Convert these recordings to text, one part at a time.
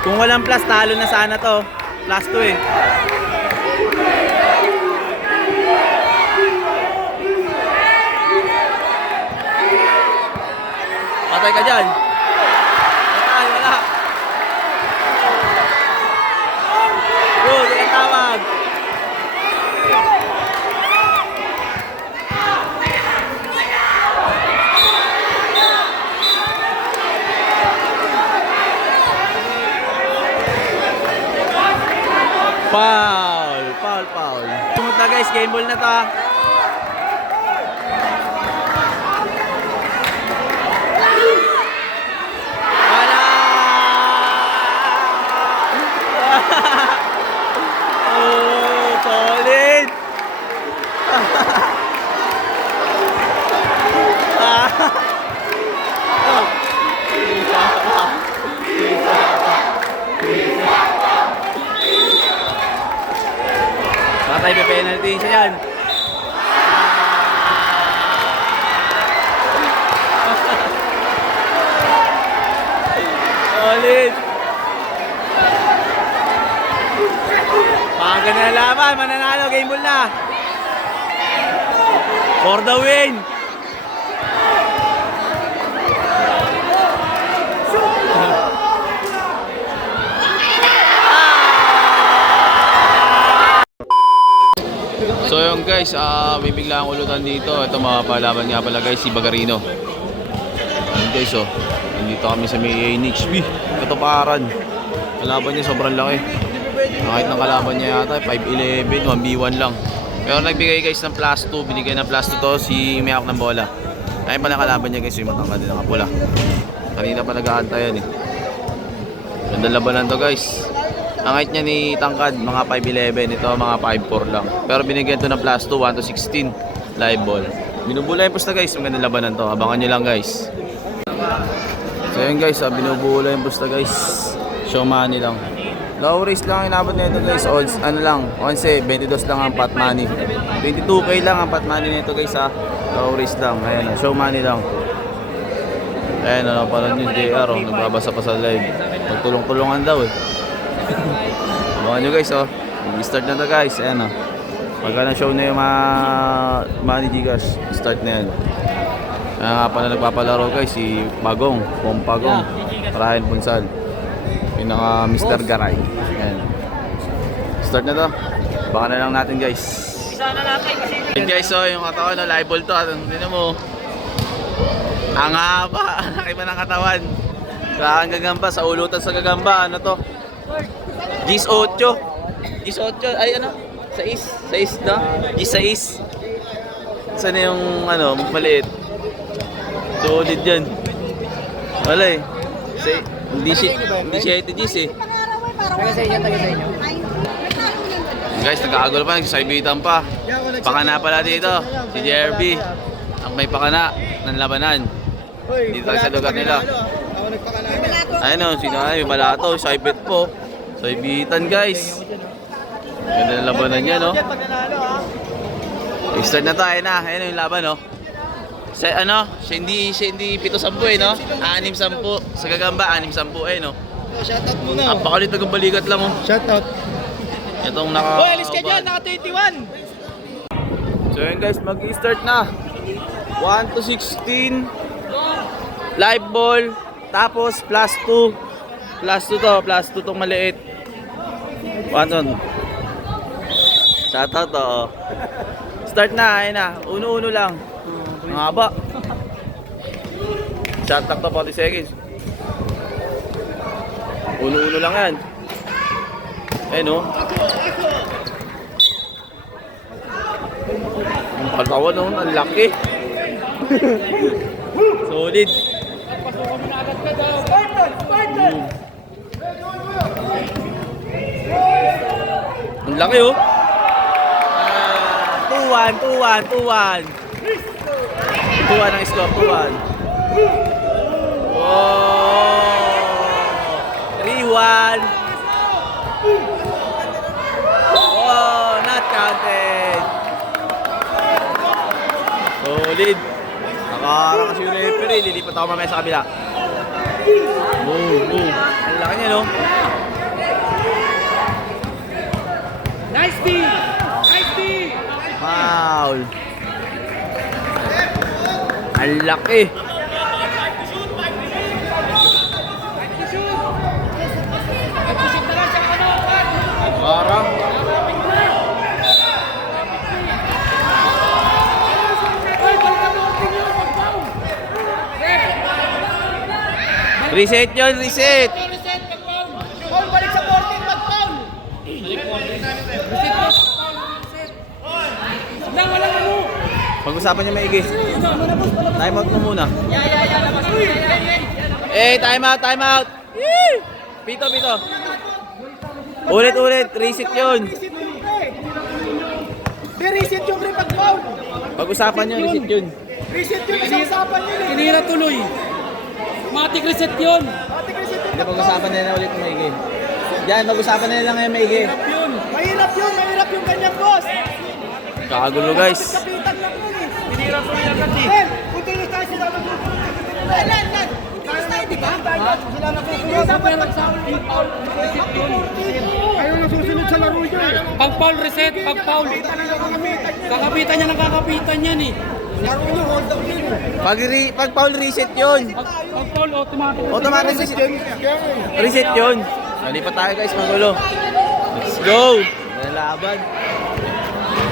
Kung walang plus, talo na sana to. Plus 2 eh. Patay ka dyan. Patay, wala. Good, yan tawag. Foul. Tumot na guys, game ball na to. Wala! Oh, solid! Patay pa penalty siya yan. Solid. Pagka na laban, mananalo, game ball na. For the win. So yun guys, bibigla ang ulutan dito. Ito mapapalaban nga pala guys, si Bagarino. Ayun guys, oh. Nandito kami sa may NHB. Katuparan. Kalaban niya sobrang laki. Kahit ng kalaban niya yata 5'11", 1v1 lang. Pero nagbigay guys ng plus 2. Binigay ng plus 2 to si Umiyak ng bola. Ayun pala kalaban niya guys, yung matangkad din nakapula. Kanina pa nag-aantayan eh. Ganda labanan to guys. Ang height niya ni Tangkad, mga 5'11", ito mga 5'4 lang. Pero binigyan to ng plus 2, 1 to 16, live ball. Binubulay yung pusta guys, magandang labanan to. Abangan nyo lang guys. So yun guys, binubulay yung pusta guys. Show money lang. Low race lang inabot na ito guys. Odds, ano lang, 11, 22 lang ang pot money. 22k lang ang pot money nito guys ha. Low race lang, ayan, show money lang. Ayan, parang yung JR, nagbabasa pa sa live. Magtulong-tulungan daw eh. Abangan nyo guys, start na to guys. Ayan pagka na-show na yung money Gcash, start na yan. Ayan nga pala nagpapalaro guys, si Pagong, Pompagong, Ryan Punsal, pinaka Mr. Garay. Ayan, start na to. Baka na lang natin guys. Ayan guys, yung katawan na live ball to. Tignan mo, ang haba, laki ba ng katawan. Kailangan gagamba, sa ulutan sa gagamba. Ano to? 18. 18, ay ano? 6 no? 16. Saan yung ano, maliit? Solid yan. Wala eh. Hindi siya ito G's eh. Taga sa inyo. Guys, nagkakagulo pa, nagsaibitan pa. Pakana pala dito, si JRB. Ang may pakana ng labanan. Dito sa lugar nila. Ayun o, sino ay, Malato, Saibit po. Saibitan guys. Ganda ng labanan niya, no? Start na tayo na. Ayun yung laban, no? Sa ano, siya hindi 7-10 eh, no? 6-10. Sa gagamba, 6-10 eh, no? Shoutout muna. Ang pakalit ng balikat lang, oh. Shoutout. Itong naka... Hoy, alis ka dyan, naka 21. So yun guys, mag-start na. 1 to 16. Live ball. Tapos plus 2. Plus 2 to, plus 2 tong maliit. 1 shoutout to. Start na, ayun na. Uno-uno lang. Ang haba. Shoutout to 40 seconds. Uno-uno lang yan. Ayun o. Ang katawan nun, ang laki. Solid. Ang laki oh. 2-1, 2-1, 2-1. 2-1 ang score, 2-1. Wow. 3-1. Oh, not counted. Solid. Nakaharang kasi yung referee. Lilipat ako mamaya sa kabila. Boom, boom. Ang laki niya, no? Nice D! Nice D! Foul. Ang laki. Parang reset yun, reset. Paul, balik sa 14, mag-foul! Walang ano! Pag-usapan niyo maigi. Time out mo muna. Labas. Time out, time out. Pito, pito. Ulit, reset yun. Reset yung pre pag-foul! Pag-usapan niyo, reset yun. Reset yung isang usapan yun eh! Tinira tuloy. Matik reset yun. Ate reset Hindi, pag-usapan nila ulit ng maigi. Yan, pag-usapan nila lang ngayon maigi. Mahirap yung ganyan, boss! Kakagulo guys. Kapitan lang yun eh! Tinira tuloy agad eh. Ben, punta na tayo sila Lan! Tayo tayo, di ba? Sila nakukuha. Dapat mag-foul. Ayaw na susunod sa laro yun. Pag foul reset, pag foul. Kakapitan niya ng kakapitan yan eh. Laro nyo, hold down yun. Pag foul reset yun. Pag foul automatic. Automatic reset. Reset yun. Nalipat tayo guys, magulo. Let's go. Nalaban.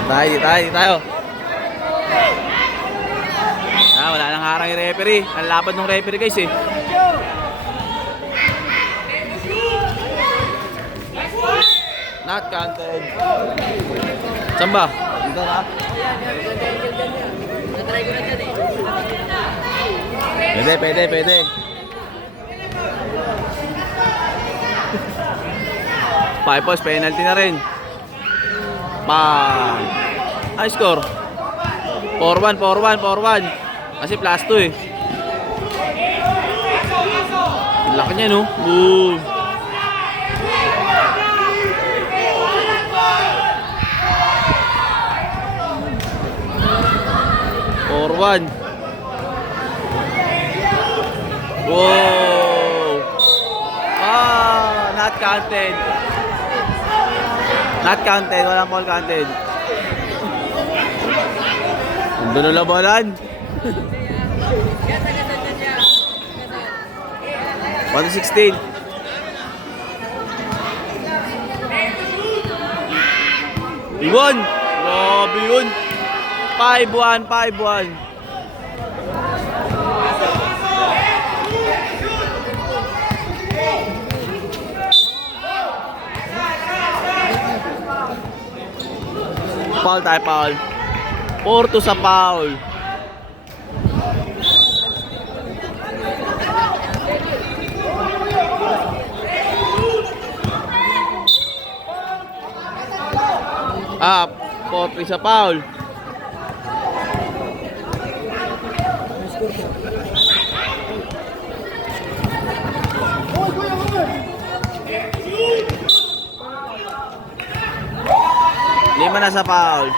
Tayo. Wala nang harang yung referee. Ang laban ng referee guys eh. Not counted. Saan ba? Dito na? Pwede. 5 points, penalty na rin. High score. 4-1. Kasi plus 2 eh. Ang laki niya no. Boom. Wow. Not counted. Walang ball counted. Doon na labanan. 1-16. Iwan. Grabe yun. 5-1. Foul. 4-2 sa foul. Up, 4-3 sa foul. Lima na sa foul.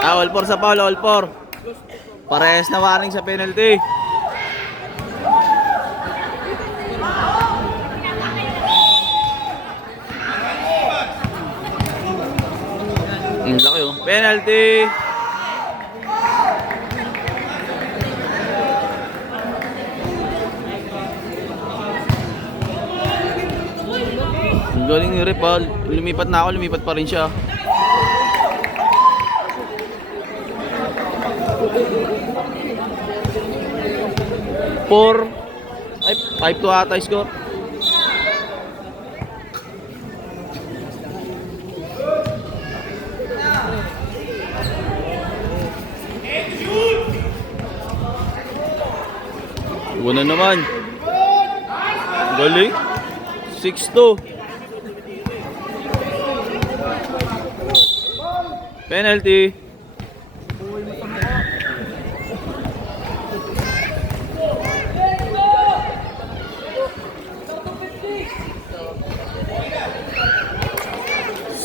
All 4 sa foul, all 4. Parehas na warning sa penalty. Laki oh. Penalty. Ang galing ni Rep, lumipat na ako, lumipat pa rin siya. Ay, 5-2 ata yung score. Iwan na naman. Galing. 6-2. Penalty.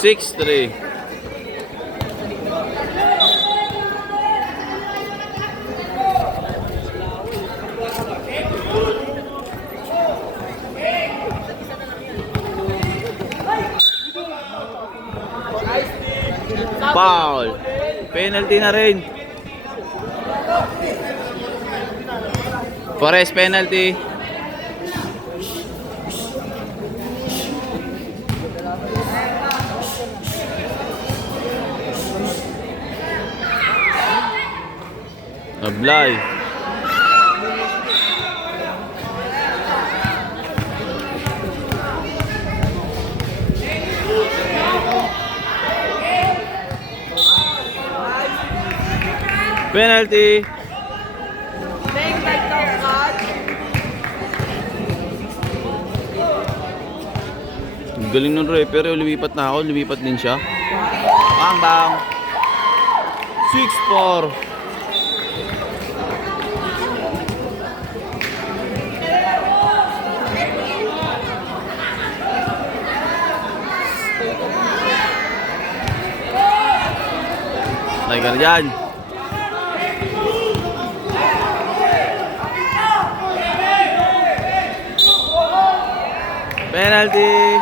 Six, 3. Penalty na rin. Forest penalty. Ablay. Penalty. Ang galing ng referee, lumipat na ako, lumipat din siya. Bang bang. 6-4. Ay ka na dyan. Penalty.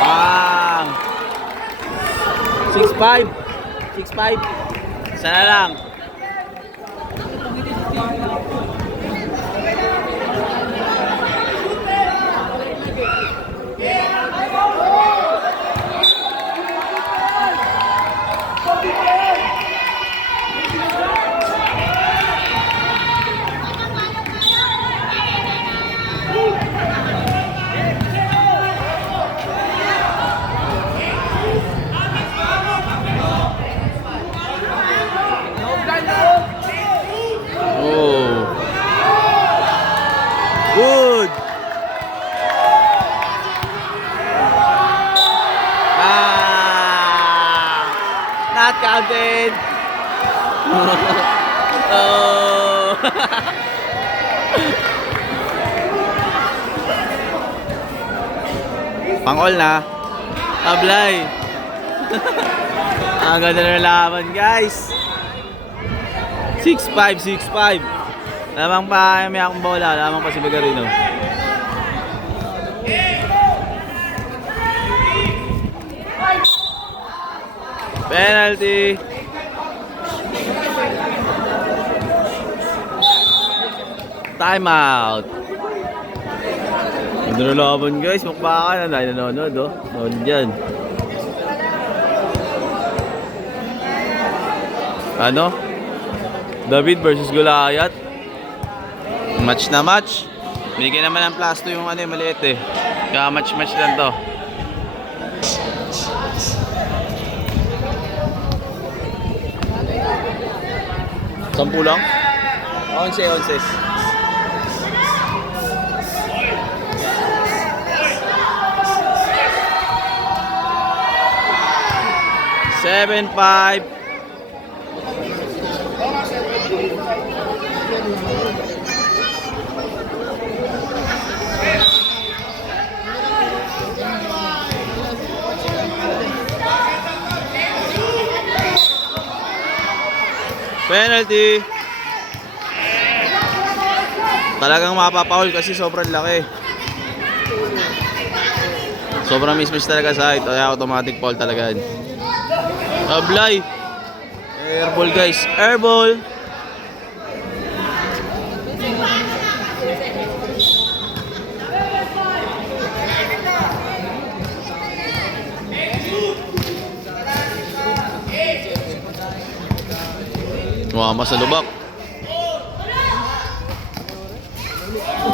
Bang. 6-5. 6-5. Sana lang. Oh. Good. Not counted. Oh. Pang-all na. Ablay. Ang ganda ng laban, guys. 6-5, 6-5. Lamang pa may akong bola, lamang pa si Bagarino. Penalty. Time out. Ganda ng laban, guys. Mukbakan na nanonood, oh. Nood dyan. Ano? David versus Goliath. Match na match. Binigyan naman ng plasto yung ano, maliit eh. Kaya match-match lang to. Sampu lang? 11. 7-5. Penalty. Talagang mapapaul kasi sobrang laki. Sobrang mismatch talaga sa height. Kaya automatic foul talaga yan. Ablay. Airball, guys. Airball. Mama sa lubak.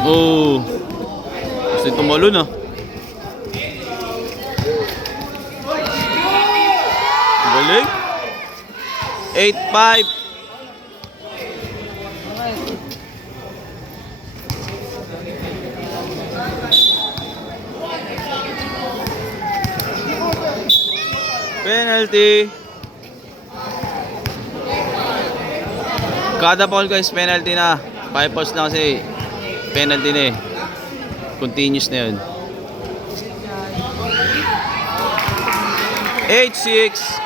Oh. Gusto yung tumalon ah. Galing. 8-5. Penalty. Kada foul, guys, penalty na. 5 fouls na kasi penalty na eh. Continuous na yun. 8-6.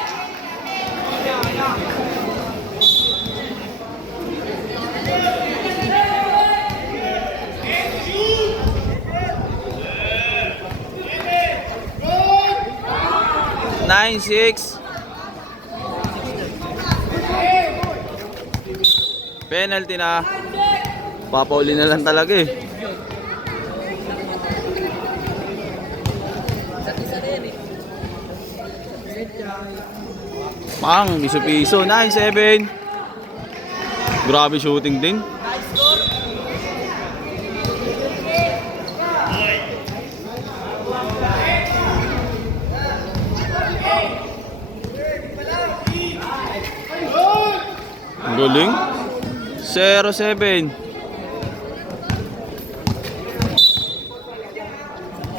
9-6. Penalty na. Papauli na lang talaga eh. Pang, piso-piso. 9-7. Grabe shooting din. Ang galing. 0-7.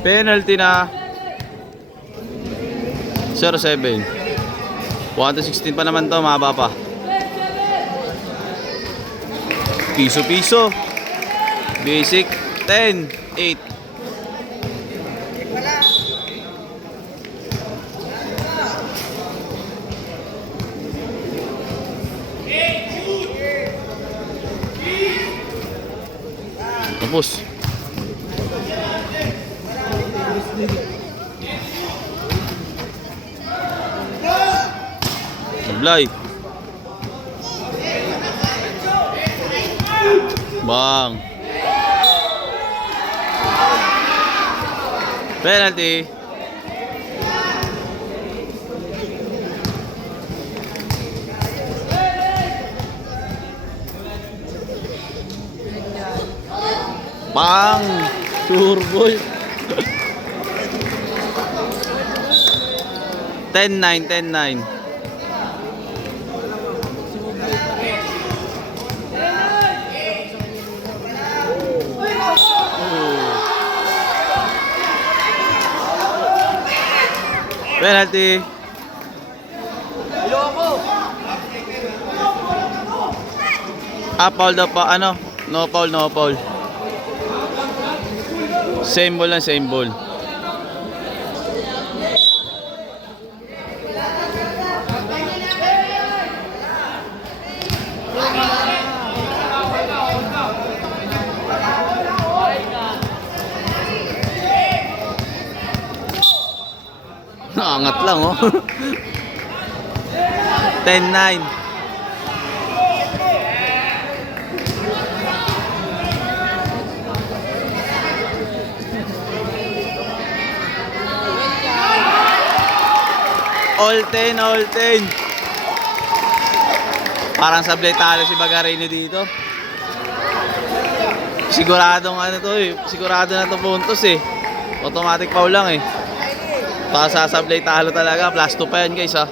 Penalty na. 0-7. 1-16 pa naman to, mahaba pa. Piso-piso. Basic 10-8. Tapos. Sablay. Bang. Penalty. Bang. Turbo. 10-9, 10-9. Penalty. Foul daw pa, ano? No foul, no foul. Same ball lang, same ball. Naangat lang oh. 10-9. All 10, all 10. Parang sablay talo si Bagarino dito. Siguradong ano to eh. Sigurado na to puntos eh. Automatic foul lang eh. Baka sasablay talo talaga. Plus 2 pa yan guys ha.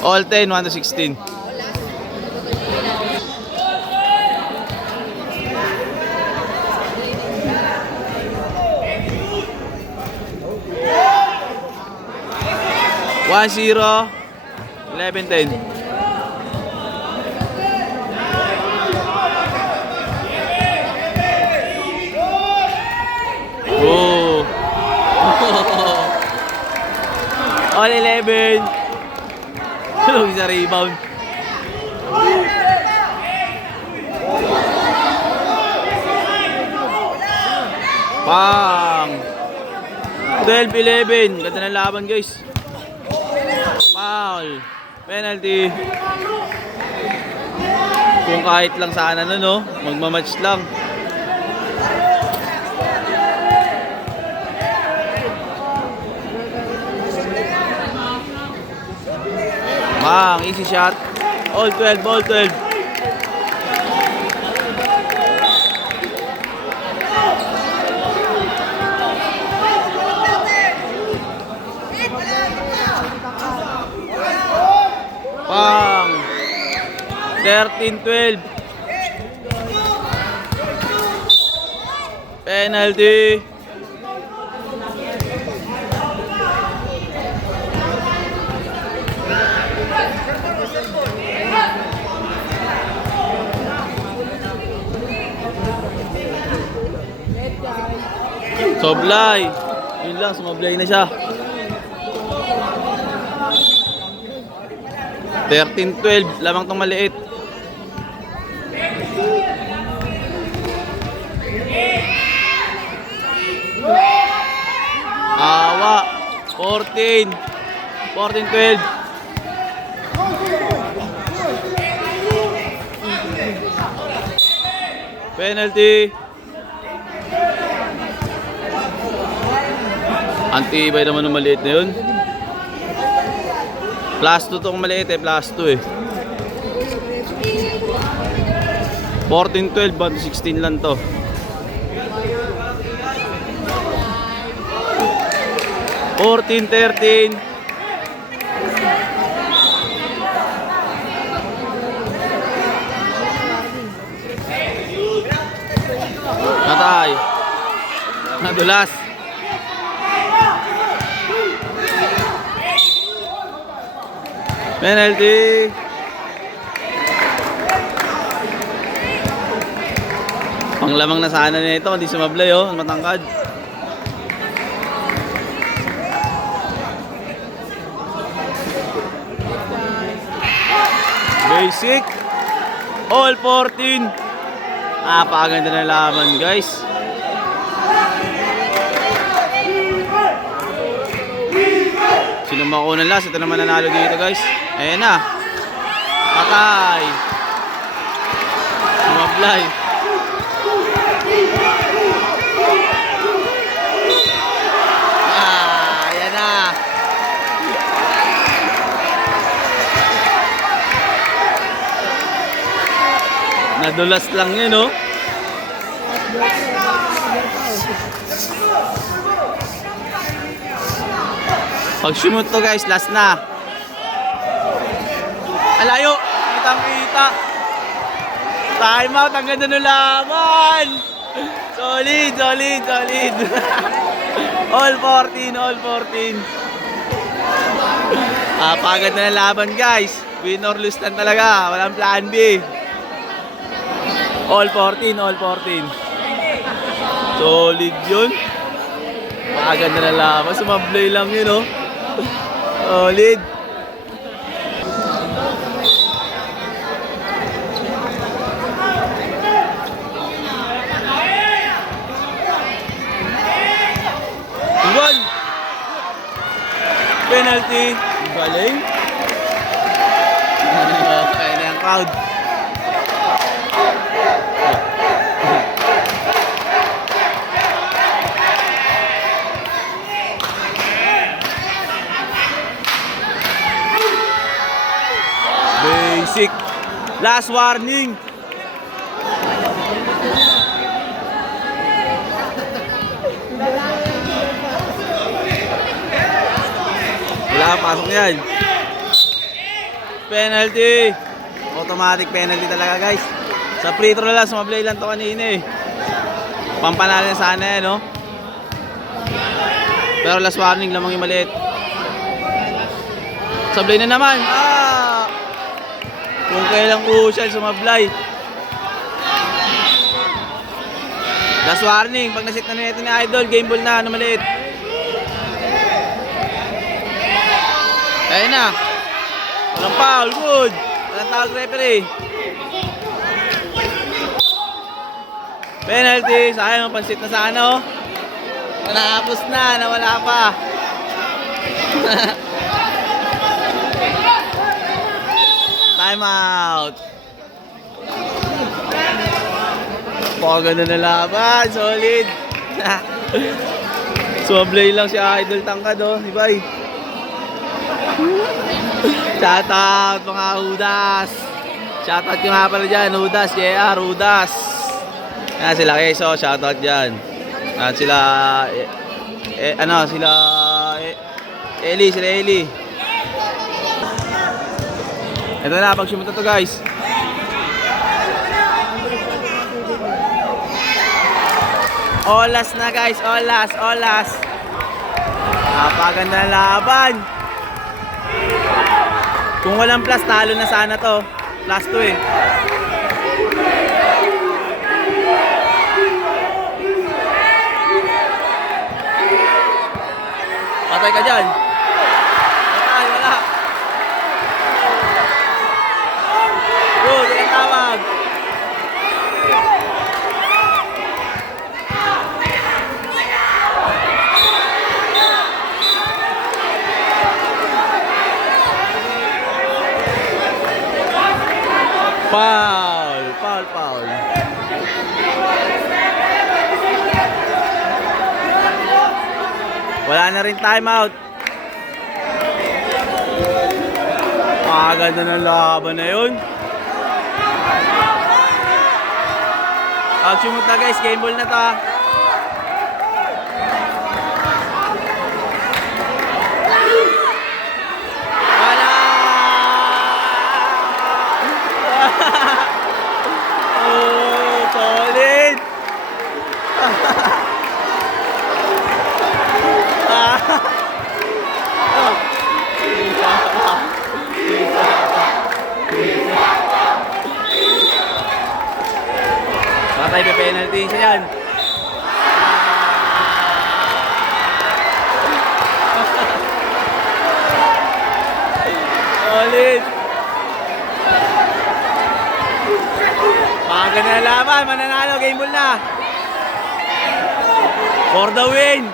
All 10, 1-16. One 0, 11-10. Oh. All 11. Tulog sa rebound. Pang. 12-11. Ganda ng laban guys. Foul. Penalty. Kung kahit lang sana no, no, magmamatch lang. Bang, easy shot. All 12, all 12. Bang. 13-12. Penalty. Soblay. Yun lang, sumablay na siya. 13-12, lamang tong maliit. Awa. 14. 14-12. Penalty. Antibay naman ng maliit na yun. Plus 2 itong maliit eh. Plus 2 eh. 14-12 ba? 16 lang to. Fourteen, 13. Natay. Nadulas. Penalty. Panglamang na sana nito, hindi sumablay oh, matangkad. Basic. All 14. Napakaganda na laban, guys. Sino makunan last? Ito naman nanalo dito, guys. Ayan na. Patay. Sumablay. Ayan na. Nadulas lang yun, oh. Pag sumot to, guys, last na. Alayo. Kitang-kita. Time out. Ang ganda ng laban. Solid, solid, solid. All 14, all 14. Pagod na ng laban, guys. Win or lose lang talaga. Walang plan B. All 14, all 14. Solid yun. Maganda na laban. Sumablay lang yun, oh. Solid. One. Penalty. Galing. Kaya na yung crowd. Basic. Last warning. Wala, pasok yan. Penalty. Automatic penalty talaga, guys. Sa free throw lang, sumablay lang to kanina eh. Pampanalo na sana yan, no? Pero last warning, lamang yung maliit. Sablay na naman. Kung kailang crucial, sumablay. Last warning, pag nasit na nito ni Idol, game ball na, ano maliit. Ayun na. Walang foul, good. Walang tawag referee. Penalty, sayang, pansit na sana oh. Natapos na, nawala pa. Time out. Paganda na laban, solid. Sumablay lang si Idol Tangkad oh, ibay. Shoutout mga Hudas. Shoutout yung nga pala dyan, Hudas, JR, Hudas. Yan sila Keso, shoutout dyan. Yan sila, sila Eli, sila Eli. Ito na, pag sumuta to guys. Olas na guys, olas, olas. Napaganda laban. Kung walang plus, talo na sana to. Plus 2 eh. Patay ka dyan. Patay, wala. Good, ilang tawag. Foul! Foul, foul. Wala na rin timeout. Ganda ng laban na yun. Sumut na guys, game ball na to. Wala! Oh, solid! Patay pa penalty siya yan. Solid. Maganda na laban, mananalo, game ball na. For the win.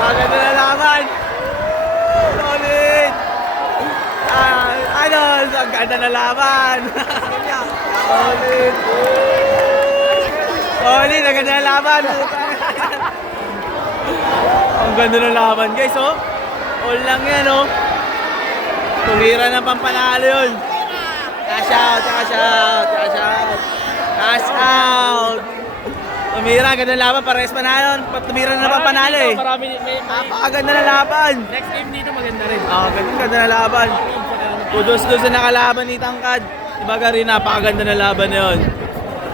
Maganda na laban. Solid. Ang ganda na laban. Solid. Solid, ang ganda na laban. Ang ganda na laban guys, oh. All lang yan, oh. Tumira ng pampanalo yun. Cash out, cash out, cash out. Cash out. Tumira, ganda na laban. Parehas panalo. Tumira na naman panalo eh. Napakaganda na laban. Next game dito maganda rin. Ganda na laban. Kudos doon sa nakalaban ni Tangkad. Ibaga rin, napakaganda na laban na yun.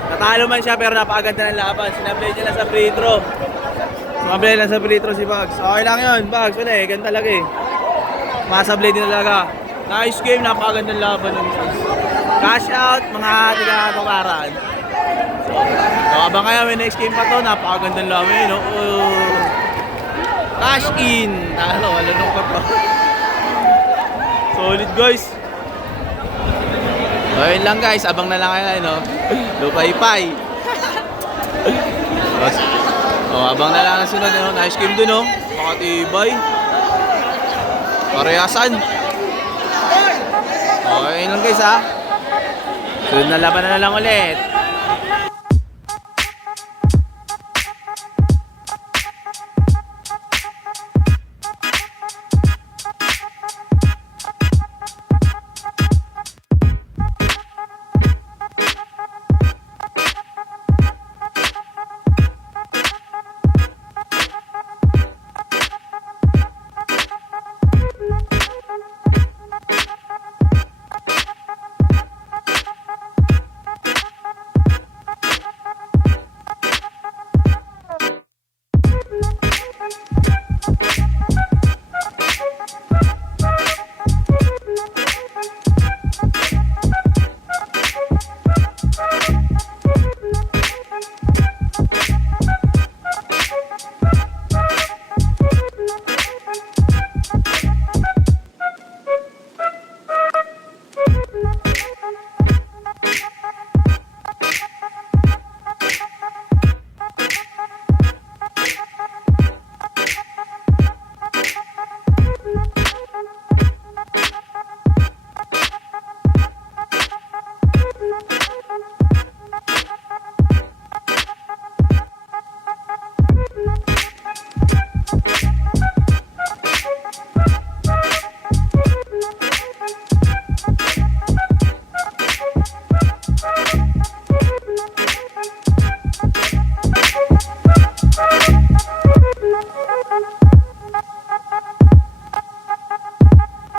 Natalo man siya pero napakaganda na laban. Sinablay niya lang sa free throw. Sumablay lang sa free throw si Bugs. Okay lang yun, Bugs. Wala eh, ganda talaga eh. Masablay din talaga. Nice game, napakaganda na laban yun. Cash out, mga tiga-kaparaan. So, abang kaya may next game pa to, napakagandang laban yun. Cash in! Walunong ko to. Solid guys. Ayun lang guys, abang na lang kayo, no? Lupay-pay. Abang na lang ang sunod, no? Nice game dun, no? Makatibay. Parehasan. Okay lang guys, ha? Sunod na laban na lang ulit.